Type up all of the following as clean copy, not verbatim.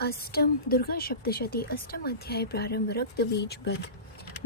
अष्टम दुर्गा सप्तशती अष्टम अध्याय प्रारंभ रक्त बीज बध।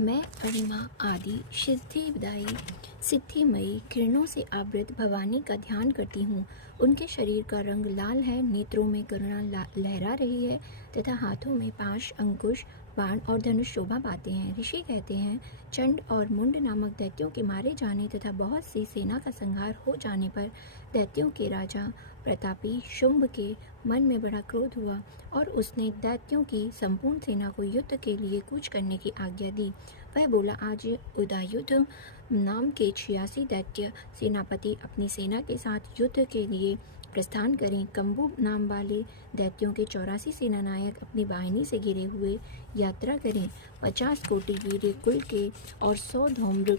मैं अणिमा आदि सिद्धिदायी सिद्धिमयी किरणों से आवृत भवानी का ध्यान करती हूँ। उनके शरीर का रंग लाल है, नेत्रों में करुणा लहरा रही है तथा हाथों में पाश, अंकुश, बाण और धनुष शोभा पाते हैं। ऋषि कहते हैं, चंड और मुंड नामक दैत्यों के मारे जाने तथा बहुत सी सेना का संहार हो जाने पर दैत्यों के राजा प्रतापी शुंभ के मन में बड़ा क्रोध हुआ और उसने दैत्यों की संपूर्ण सेना को युद्ध के लिए कूच करने की आज्ञा दी। वह बोला, आज उदयुद्ध नाम के 86 दैत्य सेनापति अपनी सेना के साथ युद्ध के लिए प्रस्थान करें। कंबु नाम वाले दैत्यों के 84 सेनानायक अपनी वाहिनी से घिरे हुए यात्रा करें। 50 कोटि वीर्य कुल के और 100 धूम्र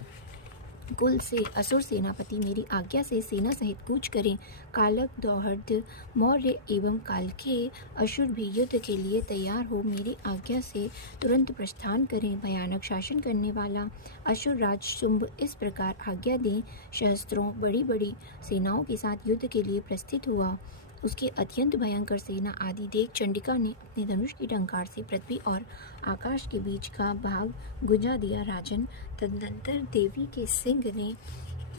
कुल से असुर सेनापति मेरी आज्ञा से सेना सहित कूच करें। कालक, दौहर्द, मौर्य एवं काल के असुर भी युद्ध के लिए तैयार हो मेरी आज्ञा से तुरंत प्रस्थान करें। भयानक शासन करने वाला असुर राज शुंभ इस प्रकार आज्ञा दें। सहस्त्रों बड़ी बड़ी सेनाओं के साथ युद्ध के लिए प्रस्थित हुआ। उसकी अत्यंत भयंकर सेना आदि देख चंडिका ने अपने धनुष की टंकार से पृथ्वी और आकाश के बीच का भाग गुंजा दिया। राजन, तदनंतर देवी के सिंह ने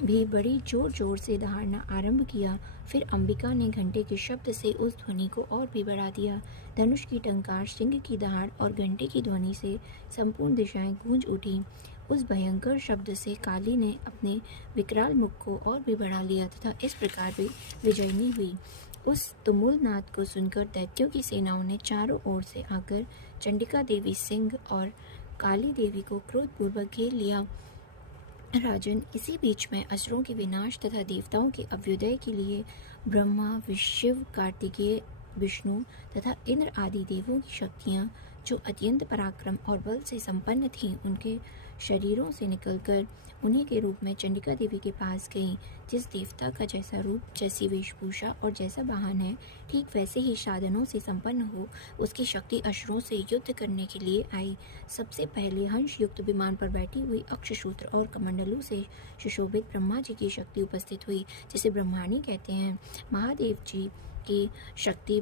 भी बड़ी जोर जोर से दहाड़ना आरंभ किया। फिर अंबिका ने घंटे के शब्द से उस ध्वनि को और भी बढ़ा दिया। धनुष की टंकार, सिंह की दहाड़ और घंटे की ध्वनि से संपूर्ण दिशाएं गूंज उठी। उस भयंकर शब्द से काली ने अपने विकराल मुख को और भी बढ़ा लिया तथा इस प्रकार वे विजयनी हुई। उस तुमुल नाद को सुनकर दैत्यों की सेनाओं ने चारों ओर से आकर चंडिका देवी, सिंह और काली देवी को क्रोधपूर्वक घेर लिया। राजन, इसी बीच में असुरों के विनाश तथा देवताओं के अभ्युदय के लिए ब्रह्मा, शिव, कार्तिकेय, विष्णु तथा इंद्र आदि देवों की शक्तियाँ, जो अत्यंत पराक्रम और बल से संपन्न थीं, उनके शरीरों से निकलकर उन्हीं के रूप में चंडिका देवी के पास गईं। जिस देवता का जैसा रूप, जैसी वेशभूषा और जैसा वाहन है, ठीक वैसे ही साधनों से संपन्न हो उसकी शक्ति असुरों से युद्ध करने के लिए आई। सबसे पहले हंस युक्त विमान पर बैठी हुई अक्षसूत्र और कमंडलों से सुशोभित ब्रह्मा जी की शक्ति उपस्थित हुई, जिसे ब्रह्माणी कहते हैं। महादेव जी की शक्ति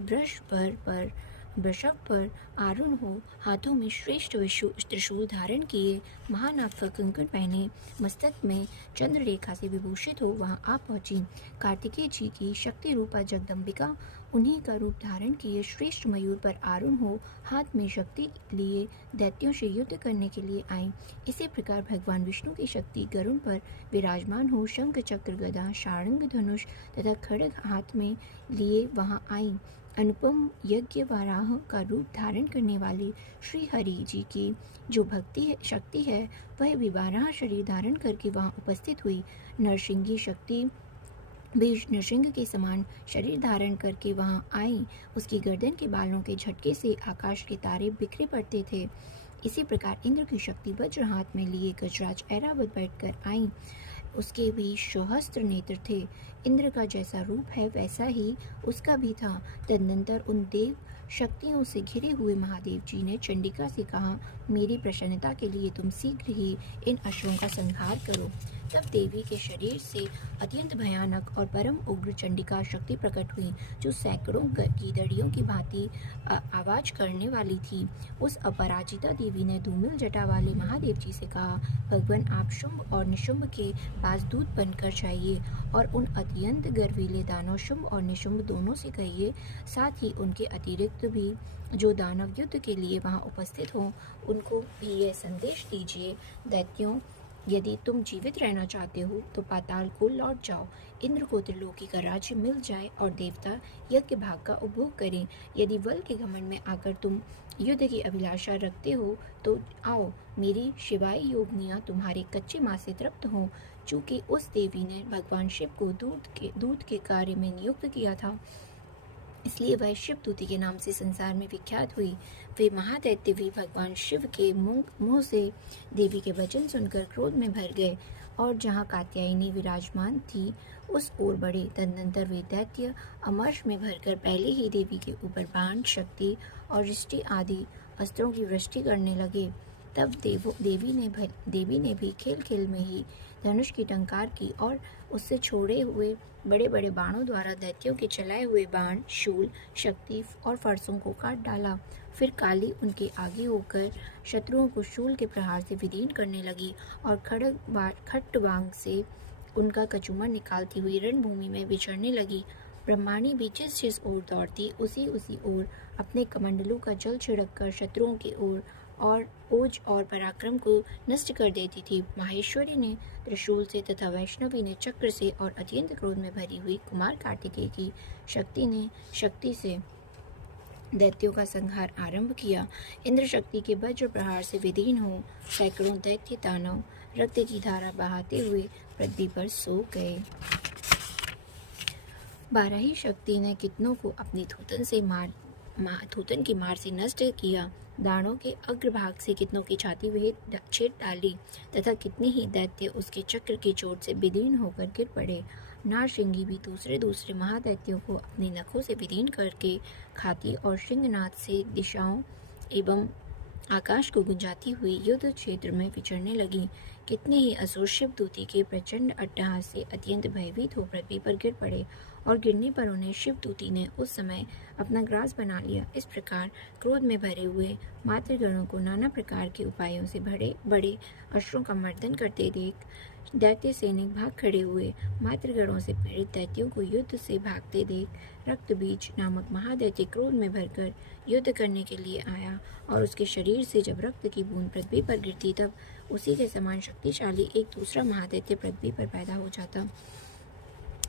वृषभ पर आरूढ़ हो, हाथों में श्रेष्ठ विशु त्रिशूल धारण किए, महानाग का कंकण पहने, मस्तक में चंद्र रेखा से विभूषित हो वहां आ पहुंची। कार्तिकेय जी की शक्ति रूपा जगदम्बिका उन्हीं का रूप धारण किए श्रेष्ठ मयूर पर आरूढ़ हो, हाथ में शक्ति लिए दैत्यों से युद्ध करने के लिए आई। इसी प्रकार भगवान विष्णु की शक्ति गरुड़ पर विराजमान हो, शंख, चक्र, गदा, सारंग, धनुष तथा खड्ग हाथ में लिए वहां आई। अनुपम यज्ञ वाराह का रूप धारण करने वाली श्री हरि जी की जो शक्ति है, वह भी वाराह शरीर धारण करके वहां उपस्थित हुई। नरसिंगी शक्ति भी नरसिंह के समान शरीर धारण करके वहां आई। उसकी गर्दन के बालों के झटके से आकाश के तारे बिखरे पड़ते थे। इसी प्रकार इंद्र की शक्ति वज्र हाथ में लिए गजराज ऐरावत बैठकर आई। उसके भी सहस्त्र नेत्र थे। इंद्र का जैसा रूप है वैसा ही उसका भी था। तदनंतर उन देव शक्तियों से घिरे हुए महादेव जी ने चंडिका से कहा, मेरी प्रसन्नता के लिए तुम शीघ्र ही इन असुरों का संहार करो। तब देवी के शरीर से अत्यंत भयानक और परम उग्र चंडिका शक्ति प्रकट हुई, जो सैकड़ों की दड़ियों की भांति आवाज करने वाली थी। उस अपराजिता देवी ने धूमिल जटा वाले महादेव जी से कहा, भगवान, आप शुंभ और निशुंभ के पास दूत बनकर जाइए और उन अत्यंत गर्वीले दानव शुंभ और निशुंभ दोनों से कहिए, साथ ही उनके अतिरिक्त भी जो दानव युद्ध के लिए वहां उपस्थित हों, उनको भी यह संदेश दीजिए, दैत्यों, यदि तुम जीवित रहना चाहते हो तो पाताल को लौट जाओ। इंद्र को त्रिलोकी का राज्य मिल जाए और देवता यज्ञ भाग का उपभोग करें। यदि बल के घमंड में आकर तुम युद्ध की अभिलाषा रखते हो तो आओ, मेरी शिवाय योगनियाँ तुम्हारे कच्चे मांस से तृप्त हों। चूँकि उस देवी ने भगवान शिव को दूत के कार्य में नियुक्त किया था, इसलिए वह शिवदूती के नाम से संसार में विख्यात हुई। वे महादैत्य भी भगवान शिव के मुंह से देवी के वचन सुनकर क्रोध में भर गए और जहाँ कात्यायनी विराजमान थी उस ओर बढ़े। तदनंतर वे दैत्य अमर्ष में भरकर पहले ही देवी के ऊपर बाण, शक्ति और रिष्टि आदि अस्त्रों की वृष्टि करने लगे। तब देवी ने भी खेल खेल में ही धनुष की टंकार की और उससे छोड़े हुए बड़े बड़े बाणों द्वारा दैत्यों के चलाए हुए बाण, शूल, शक्ति और फरसों को काट डाला। फिर काली उनके आगे होकर शत्रुओं को शूल के प्रहार से विदीर्ण करने लगी और खड्गवांग से उनका कचूमर निकालती हुई रणभूमि में विचरने लगी। ब्रह्माणी भी जिस जिस ओर दौड़ती उसी उसी ओर अपने कमंडलों का जल छिड़ककर शत्रुओं की ओर और ओज और पराक्रम को नष्ट कर देती थी। माहेश्वरी ने त्रिशूल से तथा वैष्णवी ने चक्र से और अत्यंत क्रोध में भरी हुई कुमार कार्तिकेय की शक्ति से दैत्यों का संहार आरंभ किया। इंद्र शक्ति के वज्र प्रहार से विदीर्ण हो सैकड़ों दैत्य दानव रक्त की धारा बहाते हुए पृथ्वी पर सो गए। बाराही शक्ति ने कितनों को अपनी थूथन की मार से नष्ट किया। दानों के अग्रभाग से कितनों की छाती भेद छेद डाली तथा कितने ही दैत्य उसके चक्र की चोट से विदीर्ण होकर गिर पड़े। नारसिंगी भी दूसरे महादैत्यों को अपने नखों से विदीर्ण करके खाती और सिंहनाद से दिशाओं एवं आकाश को गुंजाती हुई युद्ध क्षेत्र में विचरने लगी। कितने ही असुर शिवदूती के प्रचंड अट्टहास से अत्यंत भयभीत हो पृथ्वी पर गिर पड़े और गिरने पर उन्हें शिवदूती ने उस समय अपना ग्रास बना लिया। इस प्रकार क्रोध में भरे हुए मातृगणों को नाना प्रकार के उपायों से बड़े बड़े अश्रों का मर्दन करते देख दैत्य सैनिक भाग खड़े हुए। मातृगणों से पीड़ित दैत्यों को युद्ध से भागते देख रक्तबीज नामक महादैत्य क्रोध में भरकर युद्ध करने के लिए आया और उसके शरीर से जब रक्त की बूंद पृथ्वी पर गिरती तब उसी के समान शक्तिशाली एक दूसरा महादैत्य पृथ्वी पर पैदा हो जाता।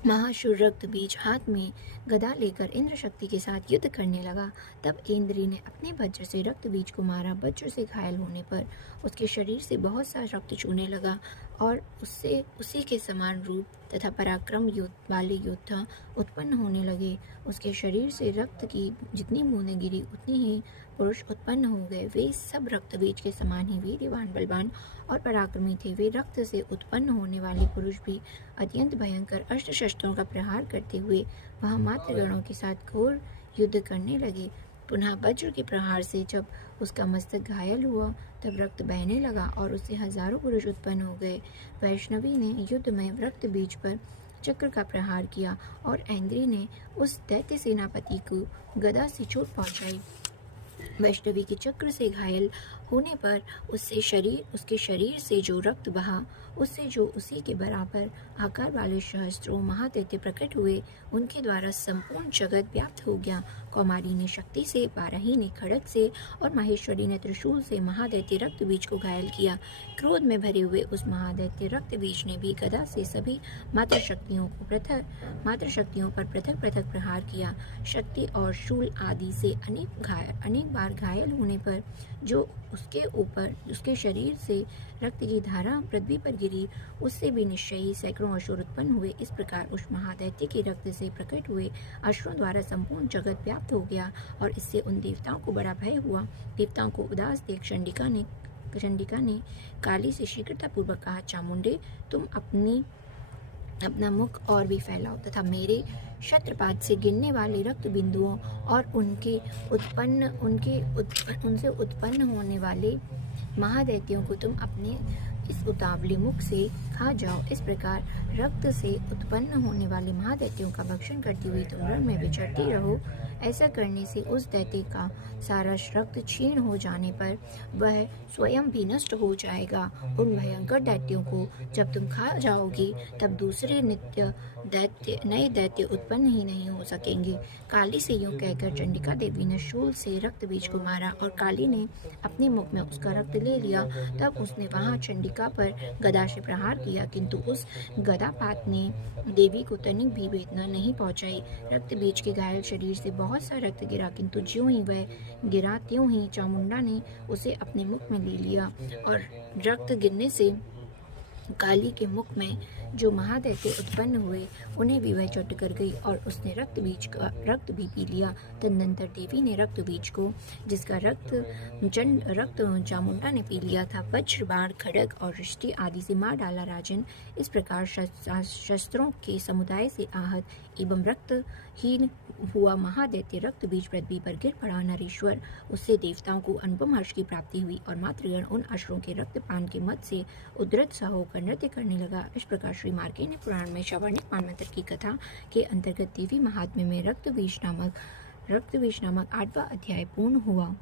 महाशूर रक्त बीज हाथ में गदा लेकर इंद्र शक्ति के साथ युद्ध करने लगा। तब इंद्री ने अपने वज्र से रक्त बीज को मारा। वज्र से घायल होने पर उसके शरीर से बहुत सा रक्त चूने लगा और उससे उसी के समान रूप तथा पराक्रम वाले योद्धा उत्पन्न होने लगे। उसके शरीर से रक्त की जितनी बूंदें गिरी उतनी ही पुरुष उत्पन्न हो गए। वे सब रक्त बीज के समान ही वीर्यवान, बलवान और पराक्रमी थे। वे रक्त से उत्पन्न होने वाले पुरुष भी अत्यंत भयंकर अस्त्र शस्त्रों का प्रहार करते हुए वहां मातृगणों के साथ घोर युद्ध करने लगे। पुनः वज्र के प्रहार से जब उसका मस्तक घायल हुआ तब रक्त बहने लगा और उससे हजारों पुरुष उत्पन्न हो गए। वैष्णवी ने युद्ध में रक्त बीज पर चक्र का प्रहार किया और ऐन्द्री ने उस दैत्य सेनापति को गदा से चोट पहुंचाई। वैष्णवी के चक्र से घायल होने पर उसके शरीर से जो रक्त बहा उससे जो उसी के बराबर आकार वाले सहस्त्रों महादैत्य प्रकट हुए उनके द्वारा संपूर्ण जगत व्याप्त हो गया। कौमारी ने शक्ति से, बाराही ने खड्ग से और माहेश्वरी ने त्रिशूल से महादैत्य रक्त बीज को घायल किया। क्रोध में भरे हुए उस महादैत्य रक्त बीज ने भी गदा से सभी मातृशक्तियों पर पृथक पृथक प्रहार किया। शक्ति और शूल आदि से अनेक बार घायल होने पर जो उसके शरीर से रक्त की धारा पृथ्वी पर गिरी उससे भी निश्चयी सैकड़ों अश्वर उत्पन्न हुए। इस प्रकार उस महादैत्य के रक्त से प्रकट हुए अश्वों द्वारा संपूर्ण जगत व्याप्त हो गया और इससे उन देवताओं को बड़ा भय हुआ। देवताओं को उदास देख चंडिका ने काली से शीघ्रतापूर्वक कहा, चामुंडे, तुम अपना मुख और भी फैलाओ तथा मेरे छत्रपात से गिरने वाले रक्त बिंदुओं और उनसे उत्पन्न होने वाले महादैत्यों को तुम अपने इस उतावले मुख से खा जाओ। इस प्रकार रक्त से उत्पन्न होने वाले महादैत्यों का भक्षण करती हुई तुम रण में विचरती रहो। ऐसा करने से उस दैत्य का सारा रक्त क्षीण हो जाने पर वह स्वयं भी नष्ट हो जाएगा। उन भयंकर दैत्यों को जब तुम खा जाओगी तब दूसरे नए दैत्य उत्पन्न ही नहीं हो सकेंगे। काली से यूं कहकर चंडिका देवी ने शूल से रक्त बीज को मारा और काली ने अपने मुख में उसका रक्त ले लिया। तब उसने वहां चंडिका पर गदा से प्रहार किया, किंतु उस गदापात ने देवी को तनिक भी वेदना नहीं पहुंचाई। रक्त बीज के घायल शरीर से बहुत सा रक्त गिरा, किंतु ज्यों ही वह गिरा त्यों ही चामुंडा ने उसे अपने मुख में ले लिया और रक्त गिरने से काली के मुख में जो महादैत्य उत्पन्न हुए उन्हें भी वह चट कर गई और उसने रक्त भी पी लिया। तदनंतर देवी ने रक्त बीज को, जिसका रक्त चामुंडा ने पी लिया था, वज्र, बाण, खड्ग और रिष्टि आदि से मार डाला। राजन, इस प्रकार शस्त्रों के समुदाय से आहत एवं रक्तहीन हुआ महादैत्य रक्त बीज पृथ्वी पर गिर पड़ा। नरेश्वर, उससे देवताओं को अनुपम हर्ष की प्राप्ति हुई और मातृगण उन अश्रुओं के रक्तपान के मद से उद्धृत सा होकर नृत्य करने लगा। इस प्रकार श्री मार्कंडेय पुराण में शवर्णिक मानवंतर की कथा के अंतर्गत देवी महात्म्य में रक्त बीज नामक 8वां अध्याय पूर्ण हुआ।